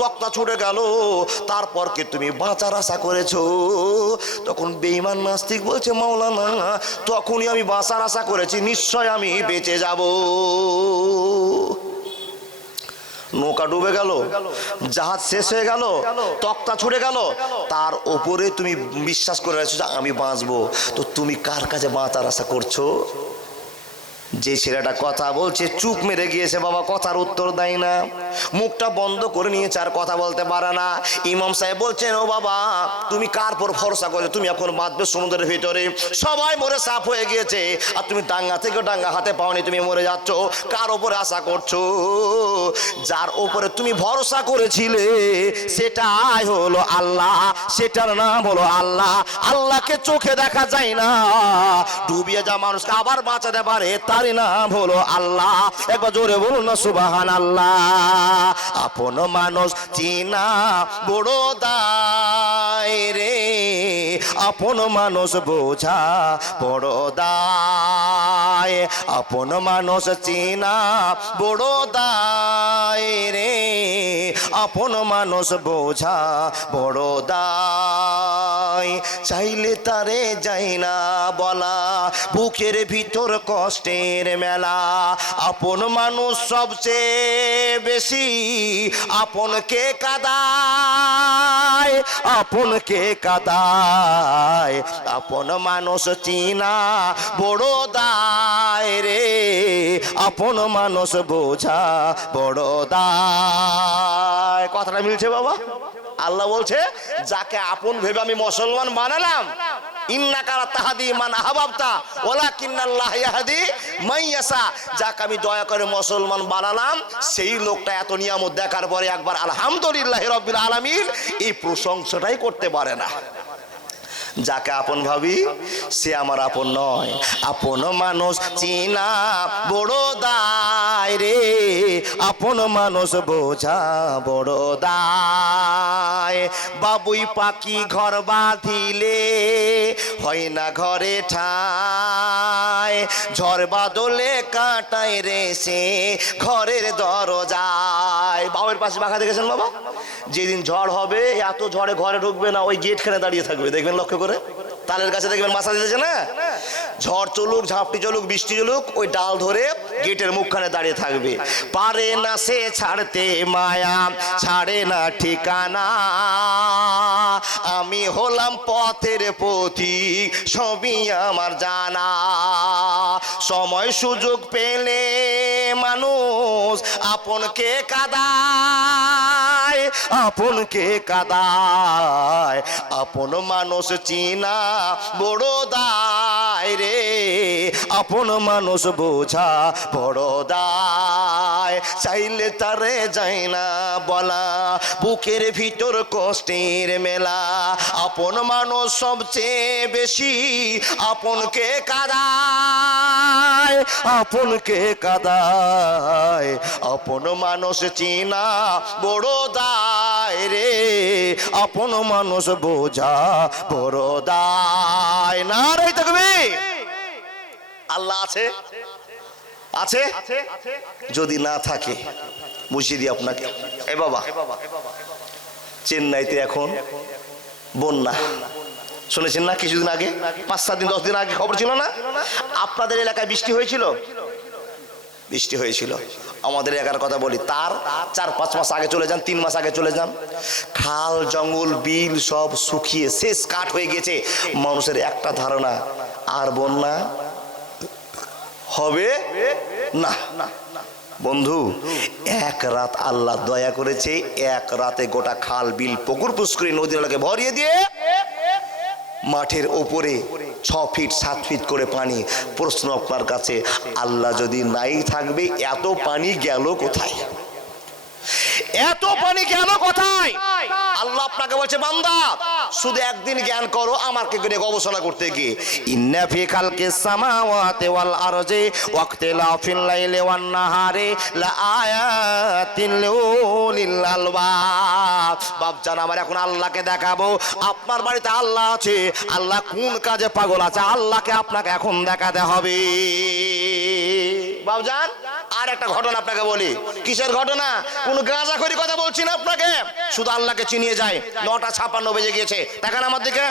তক্তা ছুটে গেল, তারপর কি তুমি বাঁচার আশা করেছো? তখন বেঈমান নাস্তিক বলছে, মাওলানা তখনই আমি বাঁচার আশা করেছি, নিশ্চয় আমি বেঁচে যাব। নৌকা ডুবে গেল, জাহাজ শেষ হয়ে গেল, তক্তা ছুটে গেল, তার উপরে তুমি বিশ্বাস করে রয়েছো যে আমি বাঁচবো। তো তুমি কার কাছে বাঁচার আশা করছো? যে ছেলেটা কথা বলছে চুপ মেরে গিয়েছে বাবা, কথার উত্তর দেয় না, মুখটা বন্ধ করে নিয়েছে, আর কথা বলতে পারে না। ইমাম সাহেব বলছেন, ও বাবা তুমি কার পর ভরসা করে তুমি এখন বাঁধবে সমুদ্রের ভিতরে? সবাই মরে সাফ হয়ে গিয়েছে, আর তুমি ডাঙ্গা থেকে ডাঙ্গা হাতে পাওনি, তুমি মরে যাচ্ছ, কার ওপরে আশা করছো? যার ওপরে তুমি ভরসা করেছিলে সেটাই হলো আল্লাহ, সেটার নাম হলো আল্লাহ। আল্লাহকে চোখে দেখা যায় না, ডুবিয়ে যা মানুষকে আবার বাঁচাতে পারে তার নাম হলো আল্লাহ। একবার জোরে বলুন না সুবহানাল্লাহ। আপন মানুষ চিনা বড় দায় রে, আপন মানুষ বোঝা বড় দায়, আপন মানুষ চিনা বড় দায় রে, আপন মানুষ বোঝা বড় দায়। চাইলে তারে যাই না বলা, বুকের ভিতর কষ্টের মেলা। আপন মানুষ সবচেয়ে বেশি আপনকে কাঁদায়, আপনকে কাঁদায়, আপন মানুষ চিনা বড় দায় রে, আপন মানুষ বোঝা বড় দায়। কথাটা মিলছে বাবা? আল্লাহ বলছে যাকে আপন ভেবে আমি মুসলমান বানালাম, ইন্নাকা তাহদি মান আহবাবতা ওয়ালাকিন্নাল্লাহ ইয়াহদি মান ইয়াশা, যাকে আমি দয়া করে মুসলমান বানালাম সেই লোকটা এত নিয়ামত দেখার পরে একবার আলহামদুলিল্লাহি রাব্বিল আলামিন এই প্রশংসাটাই করতে পারে না। যাকে আপন ভাবি সে আমার আপন নয়। আপন মানুষ চিনা বড় দায় রে, আপন মানুষ বোঝা বড় দায়। বাবুই পাখি ঘর বাঁধিলে হয় না ঘরে ঠায়, ঝড় বাদলে কাটায় রে সে ঘরের দরজায়। বাবুর পাশে পাখা দেখেছেন বাবা? যেদিন ঝড় হবে এত ঝড়ে ঘরে ঢুকবে না, ওই গেট খানে দাঁড়িয়ে থাকবে, দেখবেন লক্ষ্য করে, তালের কাছে দেখবেন মাথা দিতেছে না, ঝড় চলুক ঝাপটি চলুক বৃষ্টি চলুক ওই ডাল ধরে গেটের মুখখানে দাঁড়িয়ে থাকবে। পারে না সে ছাড়তে মায়া, ছাড়ে না ঠিকানা, আমি হলাম পথের পথিক সবই আমার জানা। সময় সুযোগ পেলে মানুষ আপনকে কাঁদায়, আপনকে কাঁদায়, আপন মানুষ চিনা বড় দায় রে, আপন মানুষ বোঝা বড় দায়। চাইলে তারে যায় না বলা, বুকের ভিতর কষ্টের মেলা। আপন মানুষ সবচেয়ে বেশি আপনকে কাঁদায়, আপনকে কাঁদায়, আপন মানুষ চিনা বড় দায় রে, আপন মানুষ বোঝা বড় দায়। নারে তাকবীর। আল্লাহ আছে? আছে? যদি না থাকে বুঝিয়ে দিই আপনাকে। এ বাবা, চেন্নাইতে এখন বন্যা, শুনেছেন না? কিছুদিন আগে 5-7 দিন 10 দিন আগে খবর ছিল না? আপনাদের এলাকায় বৃষ্টি হয়েছিল? বৃষ্টি হয়েছিল। আমাদের এলাকার কথা বলি, তার 4-5 মাস আগে চলে যান, 3 মাস আগে চলে যান, খাল জঙ্গল বিল সব শুকিয়ে শেষ কাঠ হয়ে গেছে। মানুষের একটা ধারণা, আর বন্যা হবে না। বন্ধু, এক রাত আল্লাহ দয়া করেছে, এক রাতে গোটা খাল বিল পুকুর পুষ্করী নদীগুলোকে ভরিয়ে দিয়ে মাঠের ওপরে 6 ফিট 7 ফিট করে পানি। প্রশ্ন আপনার কাছে, আল্লাহ যদি নাই থাকবে এত পানি গেল কোথায়? এত পানি গেল কোথায়? আল্লাহ আপনাকে বলছে, বান্দা শুধু একদিন জ্ঞান করো আমাকে নিয়ে গবেষণা করতে গিয়ে। ইন্না ফি খালকিস সামাওয়াতি ওয়াল আরজি ওয়াক্তিলাফিল লাইলি ওয়ান নাহারি লাআয়াতিন লিউলিল আলবাব। বাপজান, আমার এখন আল্লাহকে দেখাবো। আপনার বাড়িতে আল্লাহ আছে, আল্লাহ কোন কাজে পাগল আছে, আল্লাহকে আপনাকে এখন দেখাতে হবে। বাবজান আর একটা ঘটনা আপনাকে বলি। কিসের ঘটনা? কোন গাঁজাখড়ি কথা বলছি না আপনাকে, শুধু আল্লাহকে চিনিয়ে যায়। 9:56 বেজে গিয়েছে, তাকান আমার দিকে,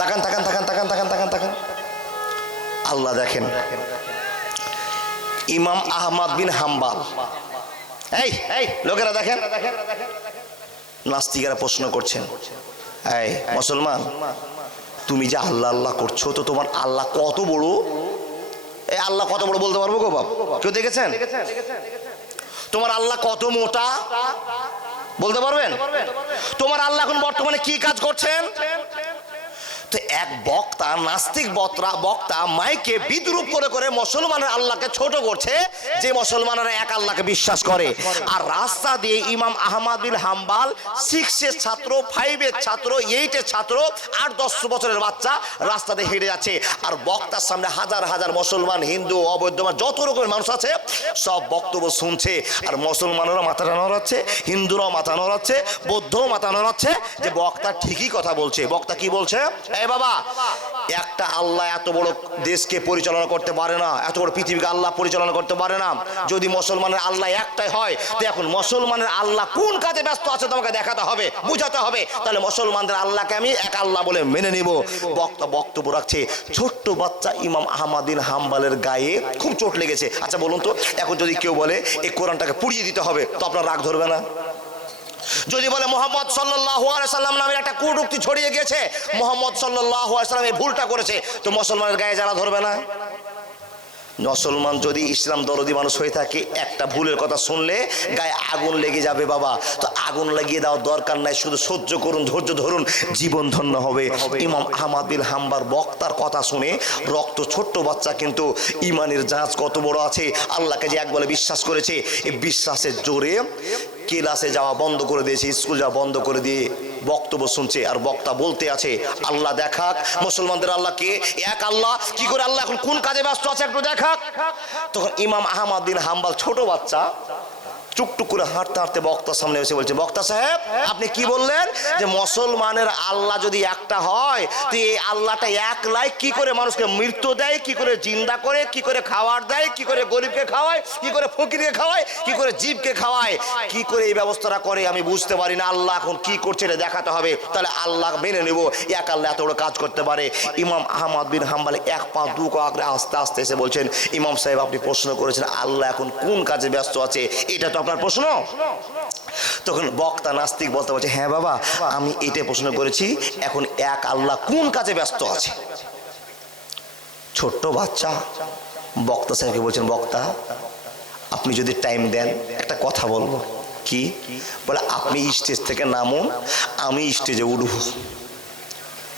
তাকান তাকান তাকান তাকান তাকান তাকান তাকান। আল্লাহ দেখেন, ইমাম আহমদ বিন হাম্বল, এই লোকেরা দেখেন, নাস্তিকেরা প্রশ্ন করছেন, এই মুসলমান, তুমি যে আল্লাহ আল্লাহ করছো, তো তোমার আল্লাহ কত বড়? এই আল্লাহ কত বড় বলতে পারবো গো বাপ? কেউ দেখেছেন? তোমার আল্লাহ কত মোটা বলতে পারবেন? তোমার আল্লাহ এখন বর্তমানে কি কাজ করছেন? তো এক বক্তা, নাস্তিক বক্তা মাইকে বিদ্রুপ করে করে মুসলমানের আল্লাহকে ছোট করছে, যে মুসলমানরা এক আল্লাহকে বিশ্বাস করে। আর রাস্তা দিয়ে ইমাম আহমদ বিন হাম্বল 6 এর ছাত্র, 5 এর ছাত্র, 8 এর ছাত্র, 8-10 বছরের বাচ্চা রাস্তাতে হেঁটে যাচ্ছে। আর বক্তার সামনে হাজার হাজার মুসলমান, হিন্দু, অবৈধ, যত রকমের মানুষ আছে সব বক্তব্য শুনছে। আর মুসলমানেরা মাথা নাড়াচ্ছে, হিন্দুরাও মাথা নাড়াচ্ছে, বৌদ্ধও মাথা নাড়াচ্ছে যে বক্তা ঠিকই কথা বলছে। বক্তা কি বলছে? এই বাবা, একটা আল্লাহ এত বড় দেশকে পরিচালনা করতে পারে না, এত বড় পৃথিবীকে আল্লাহ পরিচালনা করতে পারে না। যদি মুসলমানের আল্লাহ একটাই হয়, তো এখন মুসলমানের আল্লাহ কোন কাজে ব্যস্ত আছে তোমাকে দেখাতে হবে, বুঝাতে হবে। তাহলে মুসলমানদের আল্লাহকে আমি এক আল্লাহ বলে মেনে নিব। বক্তা বক্তব্য রাখছে, ছোট্ট বাচ্চা ইমাম আহমদ বিন হাম্বলের গায়ে খুব চোট লেগেছে। আচ্ছা বলুন তো, এখন যদি কেউ বলে এই কোরআনটাকে পুড়িয়ে দিতে হবে, তো আপনার রাগ ধরবে না? যদি বলে মোহাম্মদ সাল্লাল্লাহু আলাইহি সাল্লাম নামের একটা কটূক্তি ছড়িয়ে গেছে, মোহাম্মদ সাল্লাল্লাহু আলাইহি সাল্লাম এই ভুলটা করেছে, তো মুসলমানের গায়ে জ্বালা ধরবে না? মুসলমান যদি ইসলাম দরদি মানুষ হয়ে থাকে, একটা ভুলের কথা শুনলে গায়ে আগুন লেগে যাবে বাবা। তো আগুন লাগিয়ে দেওয়ার দরকার নাই, শুধু সহ্য করুন, ধৈর্য ধরুন, জীবন ধন্য হবে। ইমাম আহমদ বিন হাম্বল বক্তার কথা শুনে রক্ত, ছোট্ট বাচ্চা কিন্তু ইমানের জাঁচ কত বড় আছে, আল্লাহকে যে এক বলে বিশ্বাস করেছে, এই বিশ্বাসের জোরে ক্লাসে যাওয়া বন্ধ করে দিয়েছে, স্কুল যাওয়া বন্ধ করে দিয়ে বক্তব্য শুনছে। আর বক্তা বলতে আছে, আল্লাহ দেখাক মুসলমানদের আল্লাহকে, এক আল্লাহ। কি করে আল্লাহ এখন কোন কাজে ব্যস্ত আছে একটু দেখাক। তখন ইমাম আহমদ বিন হাম্বল ছোট বাচ্চা টুকটুক করে হাঁটতে হাঁটতে বক্তার সামনে এসে বলছে, বক্তা সাহেব আপনি কি বললেন যে মুসলমানের আল্লাহ যদি একটা হয়, তো এই আল্লাহটা একলাই কি করে মানুষকে মৃত্যু দেয়, কি করে জিন্দা করে, কি করে খাবার দেয়, কি করে গরিবকে খাওয়ায়, কি করে ফকিরকে খাওয়ায়, কি করে জীবকে খাওয়ায়, কি করে এই ব্যবস্থাটা করে আমি বুঝতে পারি না। আল্লাহ এখন কি করছে এটা দেখাতে হবে, তাহলে আল্লাহ মেনে নেব এক আল্লাহ এত বড় কাজ করতে পারে। ইমাম আহমদ বিন হাম্বল 1 পা 2 পা আগে আস্তে আস্তে এসে বলছেন, ইমাম সাহেব আপনি প্রশ্ন করেছেন আল্লাহ এখন কোন কাজে ব্যস্ত আছে, এটা তো আপনার প্রশ্ন। তখন বক্তা নাস্তিক বলতে বলছে, হ্যাঁ বাবা আমি এটাই প্রশ্ন করেছি, এখন এক আল্লাহ কোন কাজে ব্যস্ত আছে। ছোট্ট বাচ্চা বক্তা সাহেবকে বলছেন, বক্তা আপনি যদি টাইম দেন একটা কথা বলবো। কি? বলে আপনি স্টেজ থেকে নামুন, আমি স্টেজে উঠবো।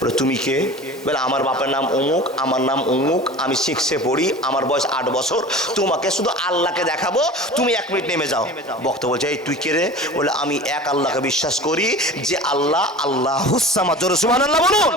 বলে তুমি কে? বলে আমার বাপের নাম অমুক, আমার নাম অমুক, আমি 6-এ পড়ি, আমার বয়স 8 বছর, তোমাকে শুধু আল্লাহকে দেখাবো, তুমি 1 মিনিট নেমে যাও। বক্তা বলছে, এই তুই কে রে? বলে আমি এক আল্লাহকে বিশ্বাস করি, যে আল্লাহ আল্লাহুস সামাদ, জোরে সুবহানাল্লাহ বলুন।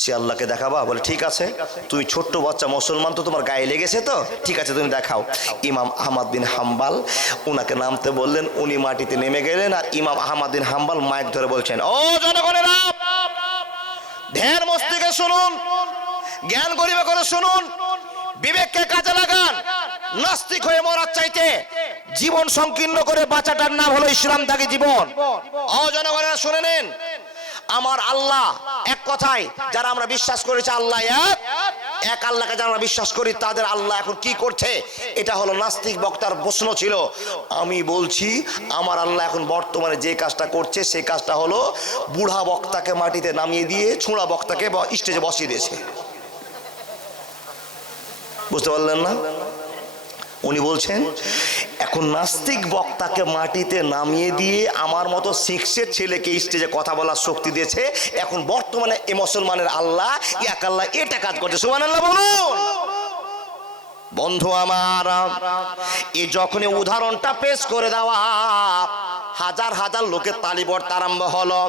সে আল্লাহকে দেখাবা? বলে ঠিক আছে, তুমি ছোট্ট বাচ্চা মুসলমান, তো তোমার গায়ে লেগেছে, তো ঠিক আছে তুমি দেখাও। ইমাম আহমদ বিন হাম্বল উনাকে নামতে বললেন, উনি মাটিতে নেমে গেলেন। আর ইমাম আহমদ বিন হাম্বল মাইক ধরে বলছেন, ও জনগণেরা ধ্যান মস্তিষ্কে শুনুন, জ্ঞান গরিবা করে শুনুন, বিবেককে কাজে লাগান। নাস্তিক হয়ে মরার চাইতে জীবন সংকীর্ণ করে বাঁচাটার নাম হলো ইসলাম ত্যাগী জীবন। ও জনগণেরা শুনে নেন, আমার আল্লাহ এক কথায়, যারা আমরা বিশ্বাস করেছি আল্লাহ এক আল্লাহকে যারা আমরা বিশ্বাস করি, তাদের আল্লাহ এখন কি করছে, এটা হলো নাস্তিক বক্তার প্রশ্ন ছিল। আমি বলছি আমার আল্লাহ এখন বর্তমানে যে কাজটা করছে, সেই কাজটা হলো বুড়া বক্তাকে মাটিতে নামিয়ে দিয়ে ছুঁড়া বক্তাকে স্টেজে বসিয়ে দিয়েছে। বুঝতে পারলেন না? উনি বলছেন এখন নাস্তিক বক্তাকে মাটিতে নামিয়ে দিয়ে আমার মতো 6-এর ছেলেকে স্টেজে কথা বলার শক্তি দিয়েছে। এখন বর্তমানে এই মুসলমানের আল্লাহ এক আল্লাহ এটা কাজ করছে, সুবহানাল্লাহ বলুন। বন্ধু আমার, এই যখনই উদাহরণটা পেশ করে দেওয়া, হাজার হাজার লোকের তালি পড়তে আরম্ভ হলো।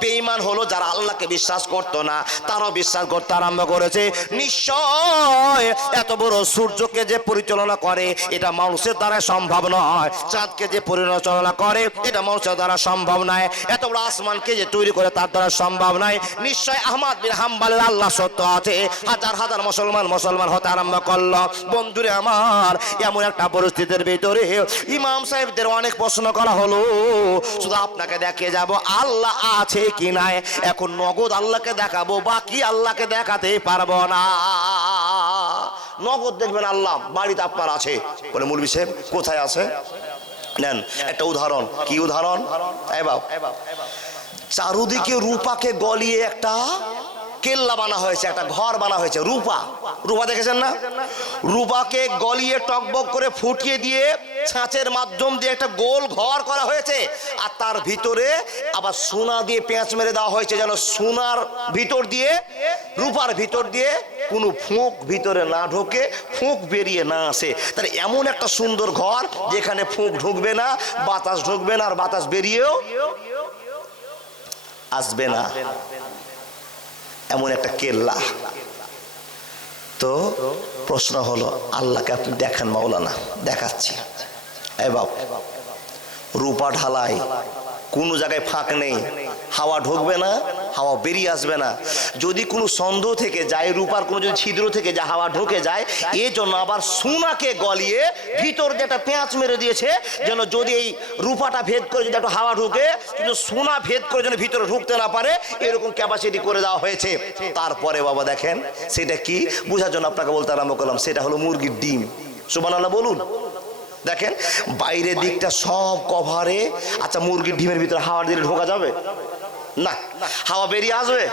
বেঈমান হলো যারা আল্লাহকে বিশ্বাস করতো না, তারাও বিশ্বাস করতে আরম্ভ করেছে। নিশ্চয় এত বড় সূর্যকে যে পরিচালনা করে এটা মানুষের দ্বারা সম্ভব নয়, চাঁদকে যে পরিচালনা করে এটা মানুষের দ্বারা সম্ভব নয়, এত বড় আসমানকে যে তৈরি করে তার দ্বারা সম্ভব নয়। নিশ্চয় আহমদ বিন হাম্বলের আল্লাহ সত্য আছে। হাজার হাজার মুসলমান হতে আরম্ভ করলো। বন্ধুরে আমার, এমন একটা পরিস্থিতির ভিতরে ইমাম সাহেবদের অনেক প্রশ্ন করা হলো। শুধু আপনাকে দেখিয়ে যাব আল্লাহ আছে কি নাই। এখন নগদ আল্লাহকে দেখাবো, বাকি আল্লাহকে দেখাতে পারবো না। নগদ দেখবেন আল্লাহ বাড়িতে আপনার আছে। বলে মৌলভী সাহেব কোথায় আছে? নেন একটা উদাহরণ। কি উদাহরণ? চারুদিকে রূপাকে গলিয়ে একটা কেল্লা বানা হয়েছে, একটা ঘর বানা হয়েছে। রূপা দেখেছেন না? রূপাকে গলিয়ে টকবক করে ফুটিয়ে দিয়ে ছাঁচের মাধ্যম দিয়ে একটা গোল ঘর করা হয়েছে। আর তার ভিতরে আবার সোনা দিয়ে পেঁচ মেরে দেওয়া হয়েছে, যেন সোনার ভিতর দিয়ে, রূপার ভিতর দিয়ে কোনো ফুঁক ভিতরে না ঢোকে, ফুঁক বেরিয়ে না আসে। তাহলে এমন একটা সুন্দর ঘর যেখানে ফুঁক ঢুকবে না, বাতাস ঢুকবে না, আর বাতাস বেরিয়েও আসবে না, এমন একটা কেল্লা। তো প্রশ্ন হলো, আল্লাহকে আপনি দেখান মাওলানা। দেখাচ্ছি। এই বাপ, রূপা ঢালাই, কোনো জায়গায় ফাঁক নেই, হাওয়া ঢুকবে না, হাওয়া বেরিয়ে আসবে না। যদি কোনো সন্দেহ থেকে যায়, রূপার কোনো যদি ছিদ্র থেকে যা হাওয়া ঢুকে যায়, এই জন্য আবার সোনাকে গলিয়ে ভিতর যেটা পেঁয়াজ মেরে দিয়েছে, যেন যদি এই রূপাটা ভেদ করে যদি একটা হাওয়া ঢুকে, কিন্তু সোনা ভেদ করে যেন ভিতরে ঢুকতে না পারে, এরকম ক্যাপাসিটি করে দেওয়া হয়েছে। তারপরে বাবা দেখেন সেটা কি, বোঝার জন্য আপনাকে বলতে আরম্ভ করলাম, সেটা হলো মুরগির ডিম। সুবহানাল্লাহ বলুন। দেখেন বাইরের দিকটা সব কভারে। আচ্ছা, মুরগির ডিমের ভিতরে হাওয়া দিলে ঢোকা যাবে না, হাওয়া বেরিয়ে আসবে।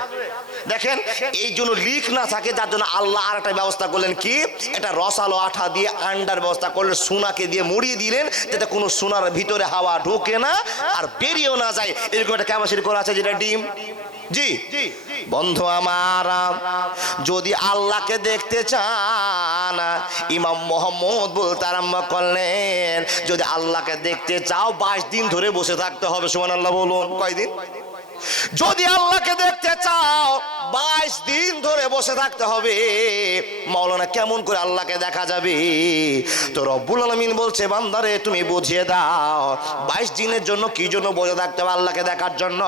দেখেন এই জন্য লিক না থাকে, যার জন্য আল্লাহ আর একটা ব্যবস্থা করলেন। কি? এটা রসালো আঠা দিয়ে আন্ডার ব্যবস্থা করলেন, সোনাকে দিয়ে মুড়িয়ে দিলেন, যাতে কোনো সোনার ভিতরে হাওয়া ঢোকে না আর বেরিয়েও না যায়। এরকম একটা ক্যাপাসিটি করা আছে, যেটা ডিম। জি বন্ধু আমার, যদি আল্লাহকে দেখতে চান, ইমাম মোহাম্মদ বলতে আরম্ভ করলেন, যদি আল্লাহকে দেখতে চাও 22 দিন ধরে বসে থাকতে হবে। সুবহানাল্লাহ বলুন। কয়দিন? যদি আল্লাহকে দেখতে চাও 22 দিন ধরে বসে থাকতে হবে। মাওলানা কেমন করে আল্লাহকে দেখা যাবে? তো রব্বুল আলামিন বলছে, বান্দারে তুমি বুঝিয়ে দাও 22 দিনের জন্য কি জন্য বসে থাকতে হবে আল্লাহকে দেখার জন্য।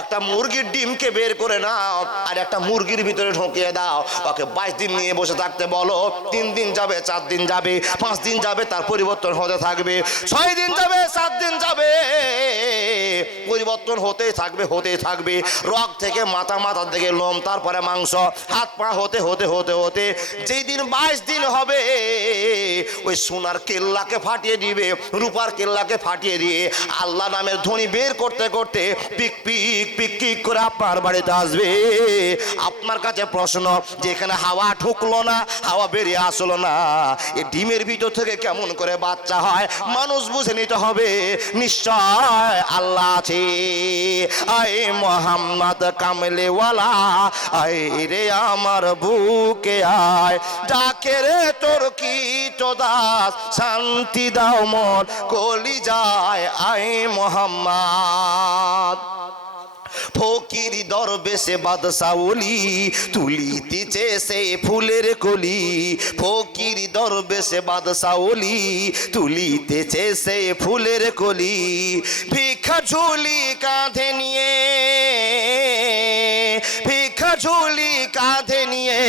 একটা মুরগির ডিমকে বের করে নাও আর একটা মুরগির ভিতরে ঢুকিয়ে দাও, ওকে 22 দিন নিয়ে বসে থাকতে বলো। 3 দিন যাবে, 4 দিন যাবে, 5 দিন যাবে, তার পরিবর্তন হতে থাকবে। 6 দিন যাবে, 7 দিন যাবে, পরিবর্তন হতেই থাকবে। রগ থেকে মাথা, মাথা থেকে লোম, তারপরে মাংস, হাত পা হতে হতে হতে হতে যেই দিন 22 দিন হবে, ওই সোনার কেল্লাকে ফাটিয়ে দিবে, রূপার কেল্লাকে ফাটিয়ে দিয়ে আল্লাহ নামের ধ্বনি বের করতে করতে পিক পিক পিক পিক করে আপনার বাড়িতে আসবে। আপনার কাছে প্রশ্ন, যেখানে হাওয়া ঢুকলো না, হাওয়া বেরিয়ে আসলো না, এই ডিমের ভিতর থেকে কেমন করে বাচ্চা হয়? মানুষ বুঝে নিতে হবে নিশ্চয় আল্লাহ আছে। আয় মোহাম্মদ কামলেওয়ালা, আয় রে আমার বুকে আয়, ডাকে রে তোর কি তো দাস, শান্তি দাও মোর কলি যায়। আয় মোহাম্মদ। ফকির দরবেশে বাদশাউলি তুলিতেছে সে ফুলের কলি, ফকির দরবেশে বাদশাউলি তুলিতেছে সে ফুলের কলি। ভিক্ষা ঝুলি কাঁধে নিয়ে, ভিক্ষা ঝুলি কাঁধে নিয়ে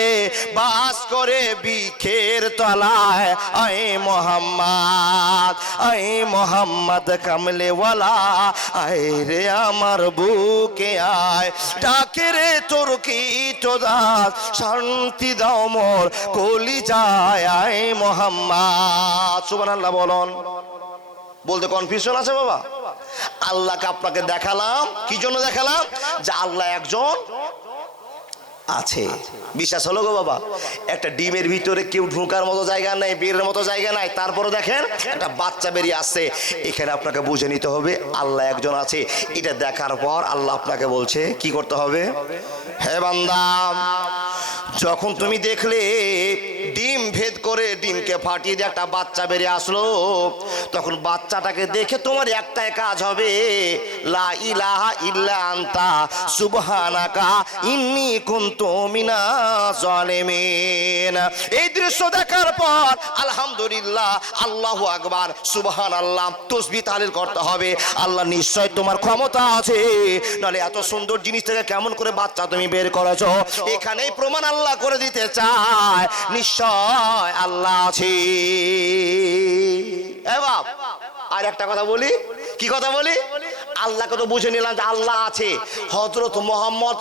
বাস করে বিখের তলায়। আয় মোহাম্মদ, আয় মোহাম্মদ কামলেওয়ালা, আয় রে আমার বুকে আয়, ডাকে রে তোর কি তো দাস, শান্তি দাও মোর কলি যায়। আয় মোহাম্মদ। সুবহানাল্লাহ বলুন। বলতে কনফিউশন আছে বাবা? আল্লাহকে আপনাকে দেখালাম, কি জন্য দেখালাম? যে আল্লাহ একজন আছে। বিশ্বাস হলো গো বাবা? একটা ডিমের ভিতরে কেউ ঢোকার মতো জায়গা নাই, বেরের মতো জায়গা নাই, তারপরে দেখেন একটা বাচ্চা বেরিয়ে আসছে। এখানে আপনাকে বুঝে নিতে হবে আল্লাহ একজন আছে। এটা দেখার পর আল্লাহ আপনাকে বলছে কি করতে হবে। হে বান্দা, যখন তুমি দেখলে ডিম ভেদ করে ডিমকে ফাটিয়ে দিয়ে একটা বাচ্চা বেরিয়ে আসলো। তখন বাচ্চাটাকে দেখে তোমার একটাই কাজ হবে, লা ইলাহা ইল্লা আনতা সুবহানাকা ইন্নী কুনতু মিনাজ জালিমিন। এই দৃশ্য দেখার পর আলহামদুলিল্লাহ, আল্লাহু আকবার, সুবহানাল্লাহ তাসবিহ তাহলিল করতে হবে। আল্লাহ নিশ্চয় তোমার ক্ষমতা আছে, নাহলে এত সুন্দর জিনিস থেকে কেমন করে বাচ্চা তুমি বের করেছো। এখানেই প্রমাণ আল্লাহ করে দিতে চায় নিশ্চয় আল্লাহ আছে। এ বাপ, আর একটা কথা বলি। কি কথা বলি? আল্লাহকে তো বুঝে নিলাম যে আল্লাহ আছে। হযরত মুহাম্মদ